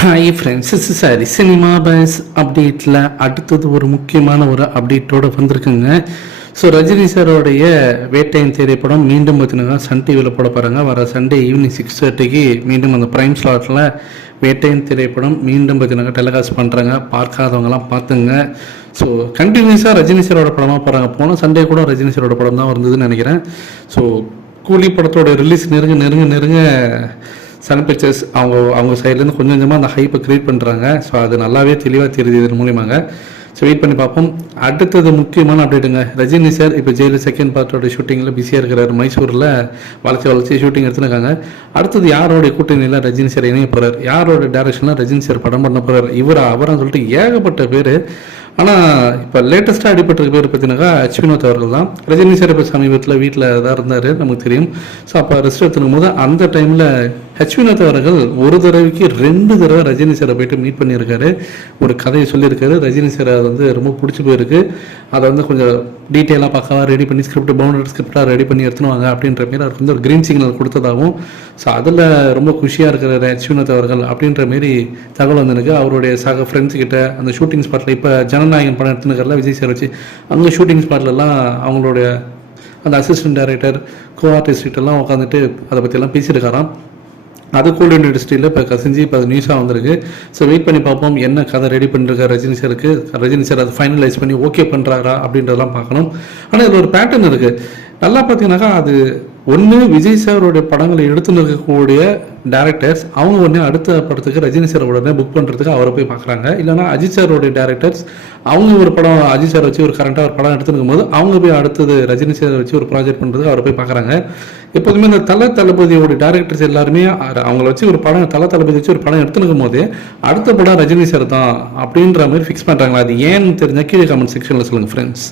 Hi friends is sorry cinema bus அப்டேட்டில் அடுத்தது ஒரு முக்கியமான ஒரு அப்டேட்டோடு வந்திருக்குங்க. ஸோ ரஜினி சாரோடைய வேட்டையின் திரைப்படம் மீண்டும் பார்த்தீங்கன்னா சன் டிவியில் போட போகிறாங்க வர சண்டே ஈவினிங் சிக்ஸ் தேர்ட்டிக்கு மீண்டும் அந்த ப்ரைம் ஸ்லாட்டில் வேட்டையின் திரைப்படம் மீண்டும் பார்த்தீங்கன்னா டெலிகாஸ்ட் பண்ணுறாங்க பார்க்காதவங்கலாம் பார்த்துங்க. ஸோ கண்டினியூஸாக ரஜினி சாரோட படமாக போகிறாங்க போன சண்டே கூட ரஜினி சாரோட படம் தான் வந்ததுன்னு நினைக்கிறேன். ஸோ கூலி படத்தோட ரிலீஸ் நெருங்க நெருங்க நெருங்க சன் பிக்சர்ஸ் அவங்க அவங்க சைட்லேருந்து கொஞ்சம் கொஞ்சமாக அந்த ஹைப்பை க்ரியேட் பண்ணுறாங்க ஸோ அது நல்லாவே தெளிவாக தெரியுது இதன் மூலியமாக. ஸோ வெயிட் பண்ணி பார்ப்போம். அடுத்தது முக்கியமான அப்டேட்டுங்க ரஜினி சார் இப்போ ஜெயிலு செகண்ட் பார்ட்டோட ஷூட்டிங்கில் பிஸியாக இருக்கிறார் மைசூரில் வளர்ச்சி வளர்ச்சி ஷூட்டிங் எடுத்துருக்காங்க. அடுத்தது யாரோடைய கூட்டணியில் ரஜினி சார் இணைய போகிறார் யாரோட டேரக்ஷனில் ரஜினி சார் படம் பண்ண போகிறார் இவர் அவரான்னு சொல்லிட்டு ஏகப்பட்ட பேர் ஆனால் இப்போ லேட்டஸ்ட்டாக அடிபட்டிருக்க பேர் பார்த்தீங்கன்னாக்கா ஹெச் வினோத் அவர்கள் தான். ரஜினி சார் இப்போ சமீபத்தில் வீட்டில் தான் இருந்தார் நமக்கு தெரியும். ஸோ அப்போ ரெஸ்ட் எடுத்துக்கும் போது அந்த டைமில் ஹெச் வினோத் அவர்கள் ஒரு தடவைக்கு ரெண்டு தடவை ரஜினி சாரை போயிட்டு மீட் பண்ணியிருக்காரு. ஒரு கதையை சொல்லியிருக்காரு. ரஜினி சார் அது வந்து ரொம்ப பிடிச்சி போயிருக்கு. அதை வந்து கொஞ்சம் டீட்டெயிலாக பார்க்கவா ரெடி பண்ணி ஸ்கிரிப்ட் பவுண்டட் ஸ்கிரிப்டாக ரெடி பண்ணி எடுத்துனுவாங்க அப்படின்ற மாதிரி அவருக்கு வந்து ஒரு க்ரீன் சிக்னல் கொடுத்ததாகவும் ஸோ அதில் ரொம்ப குஷியாக இருக்கிற ஹெச் அவர்கள் அப்படின்ற மாரி தகவல் வந்திருக்கு. அவருடைய சக ஃப்ரெண்ட்ஸ் கிட்ட அந்த ஷூட்டிங் ஸ்பாட்டில் இப்போ ஜனநாயகன் படம் எடுத்துனுக்கிறல விஜய் சார் வச்சு அந்த ஷூட்டிங் ஸ்பாட்லலாம் அவங்களுடைய அந்த அசிஸ்டன்ட் டைரக்டர் கோ ஆர்டிஸ்ட்கிட்டலாம் எல்லாம் உட்காந்துட்டு அதை பற்றியெல்லாம் பேசியிருக்காராம். அது கோல்டு இண்டஸ்ட்ரியில் இப்போ கசிஞ்சு இப்போ அது நியூஸாக வந்திருக்கு. ஸோ வெயிட் பண்ணி பார்ப்போம் என்ன கதை ரெடி பண்ணிருக்காரு ரஜினி சாருக்கு ரஜினி சார் அதை ஃபைனலைஸ் பண்ணி ஓகே பண்ணுறாரா அப்படின்றதெல்லாம் பார்க்கணும். ஆனால் இதில் ஒரு பேட்டர்ன் இருக்குது நல்லா பார்த்தீங்கன்னாக்கா அது ஒன்று விஜய் சாரோடைய படங்களை எடுத்துன்னு இருக்கக்கூடிய டேரக்டர்ஸ் அவங்க உடனே அடுத்த படத்துக்கு ரஜினி சார் உடனே புக் பண்ணுறதுக்கு அவரை போய் பார்க்குறாங்க. இல்லைனா அஜித் சாரோடைய டேரக்டர்ஸ் அவங்க ஒரு படம் அஜித் சார் வச்சு ஒரு கரண்ட்டாக ஒரு படம் எடுத்துருக்கும் போது அவங்க போய் அடுத்தது ரஜினி சார் வச்சு ஒரு ப்ராஜெக்ட் பண்ணுறதுக்கு அவரை போய் பார்க்குறாங்க. எப்போதுமே இந்த தலை தளபதியோட டேரக்டர்ஸ் எல்லாருமே அவங்கள வச்சு ஒரு படம் தலை தளபதி வச்சு ஒரு படம் எடுத்துருக்கும் போது அடுத்த படம் ரஜினி சார் தான் அப்படின்ற மாதிரி ஃபிக்ஸ் பண்ணுறாங்களா அது ஏன்னு தெரிஞ்சால் கீழே கமெண்ட் செக்ஷனில் சொல்லுங்கள் ஃப்ரெண்ட்ஸ்